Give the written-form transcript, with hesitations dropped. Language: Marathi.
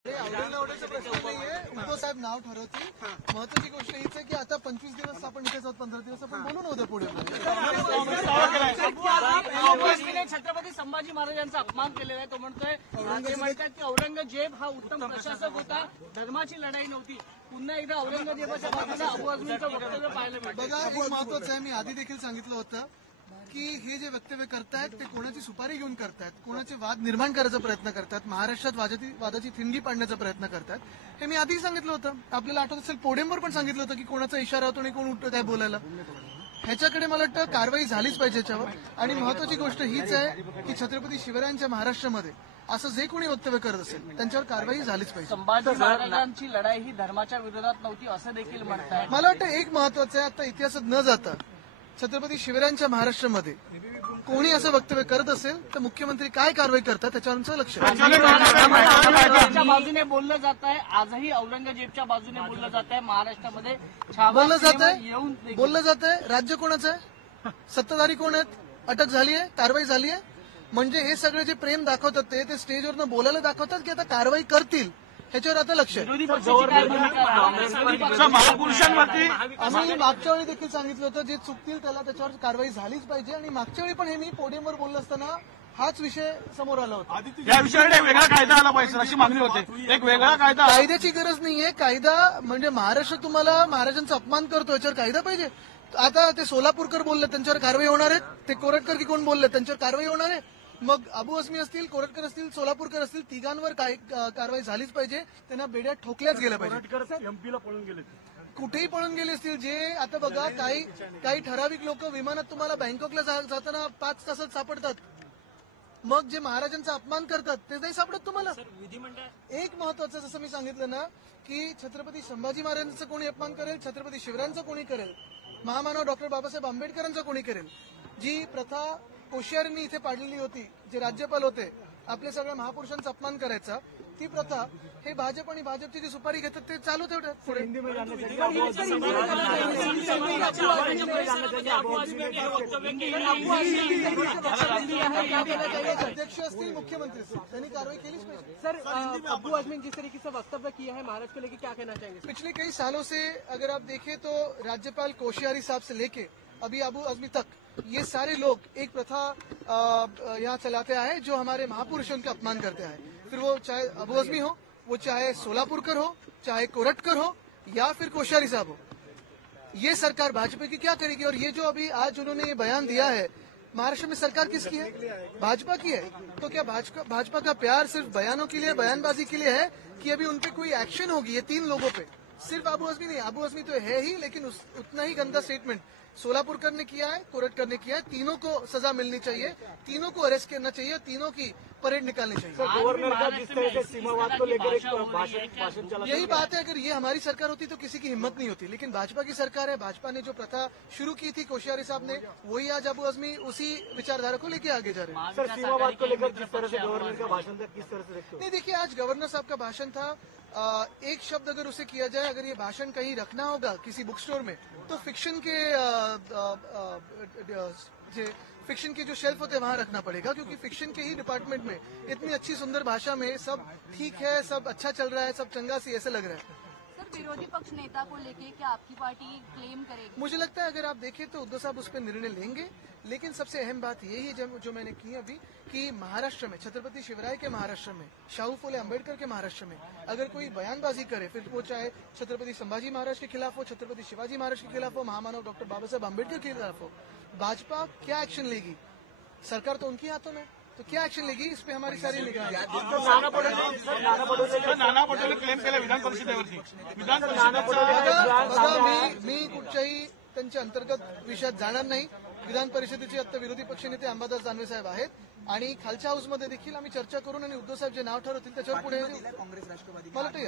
औरंगाबादचा प्रश्न नाहीये. उद्धव साहेब नाव ठरवतील. महत्वाची गोष्ट हीच आहे की आता 25 दिवस आपण इथेच आहोत, 15 दिवस आपण बोलून होतं पुढे. छत्रपती संभाजी महाराजांचा अपमान केलेला आहे. तो म्हणतोय ते म्हणतात की औरंगजेब हा उत्तम प्रशासक होता, धर्माची लढाई नव्हती. पुन्हा एकदा औरंगजेबाच्या बाजूला अबू आझमींचं वक्तव्य पाहायला मिळतं. बघा, एक महत्वाचं आहे, मी आधी देखील सांगितलं होतं की हे जे वक्तव्य करतायत ते कोणाची सुपारी घेऊन करतायत, कोणाचे वाद निर्माण करायचा प्रयत्न करतात, महाराष्ट्रात वादाची ठिणगी पाडण्याचा प्रयत्न करतात. हे मी आधी सांगितलं होतं. आपल्याला आठवत असेल पोडियमवर पण सांगितलं होतं की कोणाचा इशारा होतो आणि कोण उठतं काय बोलायला. ह्याच्याकडे मला वाटतं कारवाई झालीच पाहिजे याच्यावर. आणि महत्वाची गोष्ट हीच आहे की छत्रपती शिवरायांच्या महाराष्ट्रामध्ये असं जे कोणी वक्तव्य करत असेल त्यांच्यावर कारवाई झालीच पाहिजे. संभाजी महाराजांची लढाई ही धर्माच्या विरोधात नव्हती असं देखील म्हणताय. मला वाटतं एक महत्वाचं आहे, आता इतिहासात न जाता छत्रपती शिवरायांच्या महाराष्ट्रामध्ये कोणी असं वक्तव्य करत असेल तर मुख्यमंत्री काय कारवाई करतात त्याच्यावरचं लक्ष औरंगजेबच्या बाजूने बोललं जात आहे. आजही औरंगजेबच्या बाजूने बोललं जात आहे. महाराष्ट्रामध्ये बोललं जात आहे. राज्य कोणाचं आहे, सत्ताधारी कोण आहेत, अटक झाली आहे, कारवाई झाली आहे. म्हणजे हे सगळे जे प्रेम दाखवतात ते स्टेजवरनं बोलायला दाखवतात की आता कारवाई करतील, ह्याच्यावर आता लक्ष आहे. आम्ही मागच्या वेळी देखील सांगितलं होतं जे चुकतील त्याला त्याच्यावर कारवाई झालीच पाहिजे. आणि मागच्या वेळी पण हे मी पोडियमवर बोललो असताना हाच विषय समोर आला होता. या विषयाकडे एक वेगळा कायदा आला पाहिजे अशी मागणी होते. एक वेगळा कायदा, कायद्याची गरज नाहीये. कायदा म्हणजे महाराष्ट्र तुम्हाला महाराजांचा अपमान करतो याच्यावर कायदा पाहिजे. आता ते सोलापूरकर बोलले त्यांच्यावर कारवाई होणार आहे. ते कोरटकर की कोण बोलले त्यांच्यावर कारवाई होणार आहे. मग अबू आझमी असतील, कोरटकर असतील, सोलापूरकर असतील, तिघांवर कारवाई झालीच पाहिजे. त्यांना बेड्यात ठोकल्याच गेल्या पाहिजे. एमपीला पळून गेले, कुठेही पळून गेले असतील. जे आता बघा काही ठराविक लोक विमानात तुम्हाला बँकॉकला जाताना 5 तासात सापडतात. मग जे महाराजांचा अपमान करतात ते नाही सापडत तुम्हाला. एक महत्वाचं जसं मी सांगितलं ना की छत्रपती संभाजी महाराजांचा कोणी अपमान करेल, छत्रपती शिवरायांचा कोणी करेल, महामानव डॉक्टर बाबासाहेब आंबेडकरांचा कोणी करेल. जी प्रथा कोश्यारींनी इथे पाडलेली होती, जे राज्यपाल होते आपल्या सगळ्या महापुरुषांचा अपमान करायचा, ती प्रथा हे भाजप आणि भाजपची जी सुपारी घेतात ते चालू ठेवतात पुढे. अध्यक्ष असतील, मुख्यमंत्री असतील, त्यांनी कारवाई केलीच पाहिजे. सर, अबू आजमी जिस तरीके से वक्तव्य किया है महाराष्ट्र को लेकर क्या कहना चाहेंगे? पिछले कई सालों से अगर आप देखें तो राज्यपाल कोश्यारी साहब से लेके अभी अबू आजमी तक ये सारे लोग एक प्रथा यहाँ चलाते आए जो हमारे महापुरुषों का अपमान करते आए. फिर वो चाहे अबू आजमी हो, वो चाहे सोलापुरकर हो, चाहे कोरटकर हो या फिर कोश्यारी साहब हो. ये सरकार भाजपा की क्या करेगी? और ये जो अभी आज उन्होंने ये बयान दिया है, महाराष्ट्र में सरकार किसकी है? भाजपा की है. तो क्या भाजपा का प्यार सिर्फ बयानों के लिए, बयानबाजी के लिए है कि अभी उनपे कोई एक्शन होगी? ये 3 लोगों पे, सिर्फ अबू आजमी नहीं. अबू आजमी तो है ही, लेकिन उतना ही गंदा स्टेटमेंट सोलापुरकर ने किया है, कोरटकर ने किया है. तीनों को सजा मिलनी चाहिए, तीनों को अरेस्ट करना चाहिए, तीनों की परेड निकालनी चाहिए. गवर्नर का जिस तरह से सीमावाद को लेकर एक भाषण चला, यही बात है. अगर ये हमारी सरकार होती तो किसी की हिम्मत नहीं होती, लेकिन भाजपा की सरकार है. भाजपा ने जो प्रथा शुरू की थी कोश्यारी साहब ने, वही आज अबू आजमी उसी विचारधारा को लेकर आगे जा रहे हैं. सर, सीमावाद को लेकर जिस तरह से गवर्नर का भाषण था, किस तरह से देखते हो? नहीं, देखिए, आज गवर्नर साहब का भाषण था. एक शब्द अगर उसे किया जाए, अगर ये भाषण कहीं रखना होगा किसी बुक स्टोर में, तो फिक्शन के जो शेल्फ होते हैं वहां रखना पड़ेगा, क्योंकि फिक्शन के ही डिपार्टमेंट में इतनी अच्छी सुंदर भाषा में सब ठीक है, सब अच्छा चल रहा है, सब चंगा सी ऐसे लग रहा है. सर, विरोधी पक्ष नेता को लेके क्या आपकी पार्टी क्लेम करेगी? मुझे लगता है अगर आप देखें तो उद्धव साहब उस पर निर्णय लेंगे. लेकिन सबसे अहम बात यही है जो मैंने की अभी, कि महाराष्ट्र में, छत्रपति शिवराय के महाराष्ट्र में, शाहू फुले अम्बेडकर के महाराष्ट्र में अगर कोई बयानबाजी करे, फिर वो चाहे छत्रपति संभाजी महाराज के खिलाफ हो, छत्रपति शिवाजी महाराज के खिलाफ हो, महामानव डॉक्टर बाबा साहेब आंबेडकर के खिलाफ हो, भाजपा क्या एक्शन लेगी? सरकार तो उनके हाथों में, तो क्या एक्शन लेगी इस पे हमारी सारी निगाह है. नाना पटोले क्लेम केलं विधान परिषदेवरती. मी कुठच्याही त्यांच्या अंतर्गत विषयात जाणार नाही. विधान परिषदेचे आता विरोधी पक्षनेते अंबादास दानवे साहेब आहेत आणि खालच्या हाऊसमध्ये देखील आम्ही चर्चा करून आणि उद्धव साहेब जे नाव ठरवतील त्याच्यावर पुढे मला वाटतं